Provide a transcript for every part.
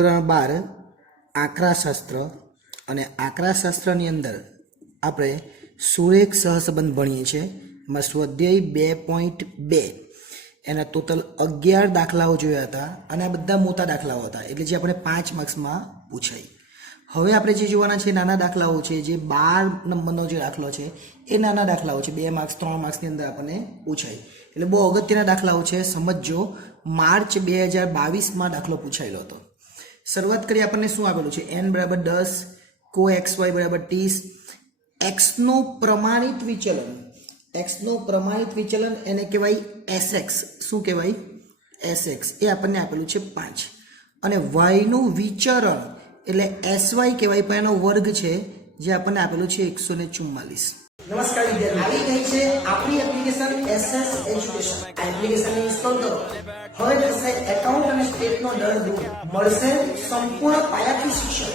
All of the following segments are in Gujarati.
ધોરણ 12 આંકડાશાસ્ત્ર અને આંકડાશાસ્ત્રની અંદર આપણે સુરેખ સહસંબંધ ભણીએ છીએ. એમાં સ્વાધ્યાય 2.2 એના ટોટલ 11 દાખલાઓ જોયા હતા અને આ બધા મોટા દાખલાઓ હતા, એટલે જે આપણે 5 માર્ક્સમાં પૂછાય. હવે આપણે જે જોવાના છે નાના દાખલાઓ છે, જે 12 નંબરનો જે દાખલો છે એ નાના દાખલાઓ છે, 2 માર્ક્સ 3 માર્ક્સની અંદર આપણને પૂછાય. એટલે બહુ અગત્યના દાખલાઓ છે, સમજજો. માર્ચ 2022માં દાખલો પૂછાયેલો હતો. શરૂઆત કરી આપણને શું આપેલું છે? n = 10, કો xy = 30, xનું પ્રમાણિત વિચલન એને કહેવાય sx. શું કહેવાય? sx. એ આપણને આપેલું છે 5. અને yનું વિચરણ એટલે sy કહેવાય, પણ એનો વર્ગ છે જે આપણને આપેલું છે 144. નમસ્કાર વિદ્યાર્થીઓ, આવી ગઈ છે આપણી એપ્લિકેશન SS એજ્યુકેશન. આ એપ્લિકેશનને ઇન્સ્ટોલ કરો. હવે થશે એકાઉન્ટ અને સ્ટેટનો ડર દૂર. મળશે સંપૂર્ણ પાયાથી શિક્ષણ.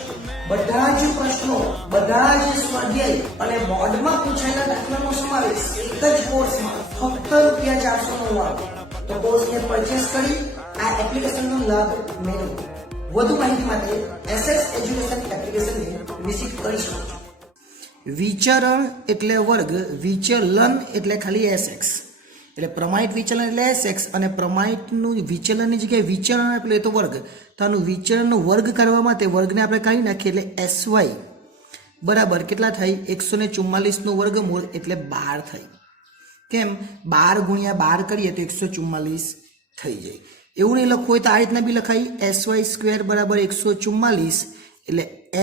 બધા જ પ્રશ્નો, બધા જ સ્વાધ્યાય અને બોર્ડમાં પૂછાયેલા દાખલાનો સમાવેશ એક જ કોર્સમાં ફક્ત ₹499. તો કોર્સને પરચેસ કરી આ એપ્લિકેશનનો લાભ મેળવો. વધુ માહિતી માટે SS એજ્યુકેશન એપ્લિકેશનને વિઝિટ કરી શકો છો. વિચરણ એટલે વર્ગ, વિચલન એટલે ખાલી sx. એટલે પ્રમાણિત વિચલન એટલે sx અને પ્રમાણિતનું વિચલનની જગ્યાએ વિચરણ એટલે તો વર્ગ. તો આનું વિચરણનો વર્ગ કરવા માટે વર્ગને આપણે કાઢી નાખીએ એટલે sy બરાબર કેટલા થાય? 144 નું વર્ગમૂળ એટલે 12 થાય. કેમ? 12 × 12 કરીએ તો 144 થઈ જાય. એવું નહીં લખવું હોય તો આ રીતના બી લખાય, sy² = 144 એટલે s²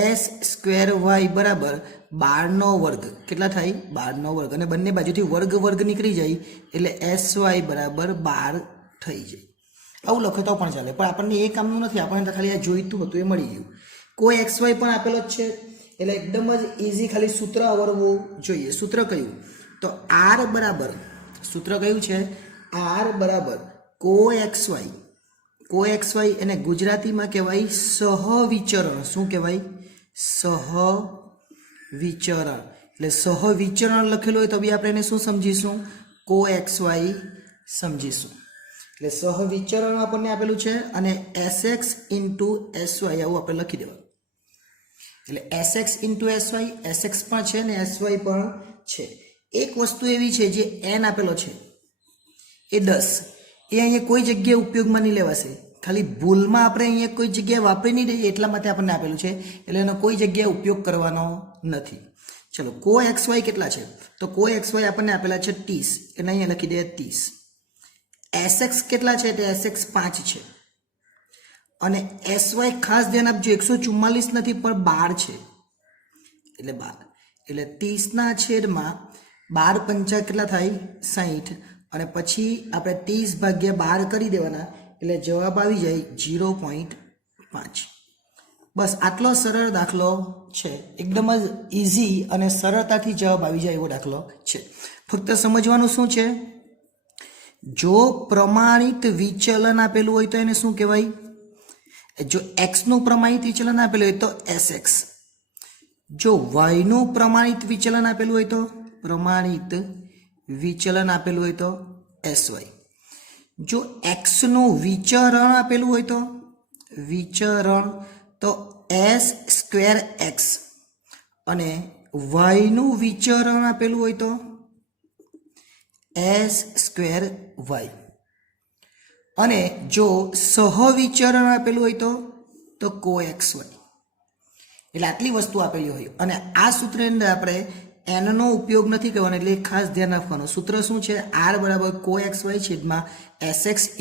y બરાબર 12 નો વર્ગ. કેટલા થાય? 12 નો વર્ગ. અને બંને બાજુથી વર્ગ નીકળી જાય એટલે sy બરાબર 12 થઈ જાય. આવું લખો તો પણ ચાલે, પણ આપણને એ કામનું નથી, આપણને ખાલી આ જોઈતું હતું એ મળી ગયું. કોઈ xy પણ આપેલો જ છે એટલે એકદમ જ ઇઝી, ખાલી સૂત્ર આવડવું જોઈએ. સૂત્ર કયું? તો r બરાબર, સૂત્ર કયું છે? r બરાબર કો xy એને ગુજરાતીમાં કહેવાય સહવિચરણ. શું કહેવાય? સહવિચરણ. એટલે સહવિચરણ લખેલું હોય તો બી આપણે એને શું સમજીશું? કો xy સમજીશું. એટલે સહવિચરણ આપણને આપેલું છે અને sx × sy આવું આપણે લખી દેવાનું. એટલે sx × sy, sx પણ છે ને sy પણ છે. એક વસ્તુ એવી છે જે n આપેલો છે એ 10, એ અહીંયા કોઈ જગ્યાએ ઉપયોગમાં નહીં લેવાશે. ખાલી ભૂલમાં આપણે અહીંયા કોઈ જગ્યાએ વાપરી નહીં દઈએ એટલા માટે આપણને આપેલું છે, એટલે એનો કોઈ જગ્યાએ ઉપયોગ કરવાનો નથી. ચલો, કો xy કેટલા છે? તો કો xy આપણને આપેલા છે 30, એને અહીંયા લખી દે 30. sx કેટલા છે? તો sx 5 છે. અને sy ખાસ ધ્યાન આપજો, 144 નથી પણ 12 છે એટલે 12. એટલે 30/12 કેટલા થાય? 60. અને પછી આપણે 30/12 કરી દેવાના એટલે જવાબ આવી જાય 0.5. બસ આટલો સરળ દાખલો છે, એકદમ જ ઇઝી અને સરળતાથી જવાબ આવી જાય એવો દાખલો છે. ફક્ત સમજવાનું શું છે? જો પ્રમાણિત વિચલન આપેલું હોય તો એને શું કહેવાય? જો x નું પ્રમાણિત વિચલન આપેલું હોય તો sx. જો y નું પ્રમાણિત વિચલન આપેલું હોય તો sy. જો x નું વિચરણ આપેલું હોય તો s²x. અને y નું વિચરણ આપેલું હોય તો s²y. અને જો સહવિચરણ આપેલું હોય તો કો xy. એટલે આટલી વસ્તુ આપેલી હોય અને આ સૂત્રની અંદર આપણે n નો ઉપયોગ નથી કરવાનો, એટલે ખાસ ધ્યાન રાખવાનું. સૂત્ર શું છે? r બરાબર કો xy છેદમાં sx ×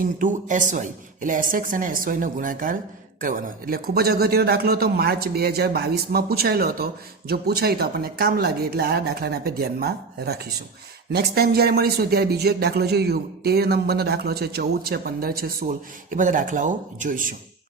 sy. એટલે sx અને sy નો ગુણાકાર કરવાનો. એટલે ખૂબ જ અગત્યનો દાખલો હતો, માર્ચ 2022માં પૂછાયેલો હતો. જો પૂછાય તો આપણને કામ લાગે, એટલે આ દાખલાને આપણે ધ્યાનમાં રાખીશું. નેક્સ્ટ ટાઈમ જ્યારે મળીશું ત્યારે બીજો એક દાખલો જોઈશું. 13 નંબરનો દાખલો છે, 14 છે, 15 છે, 16 એ બધા દાખલાઓ જોઈશું.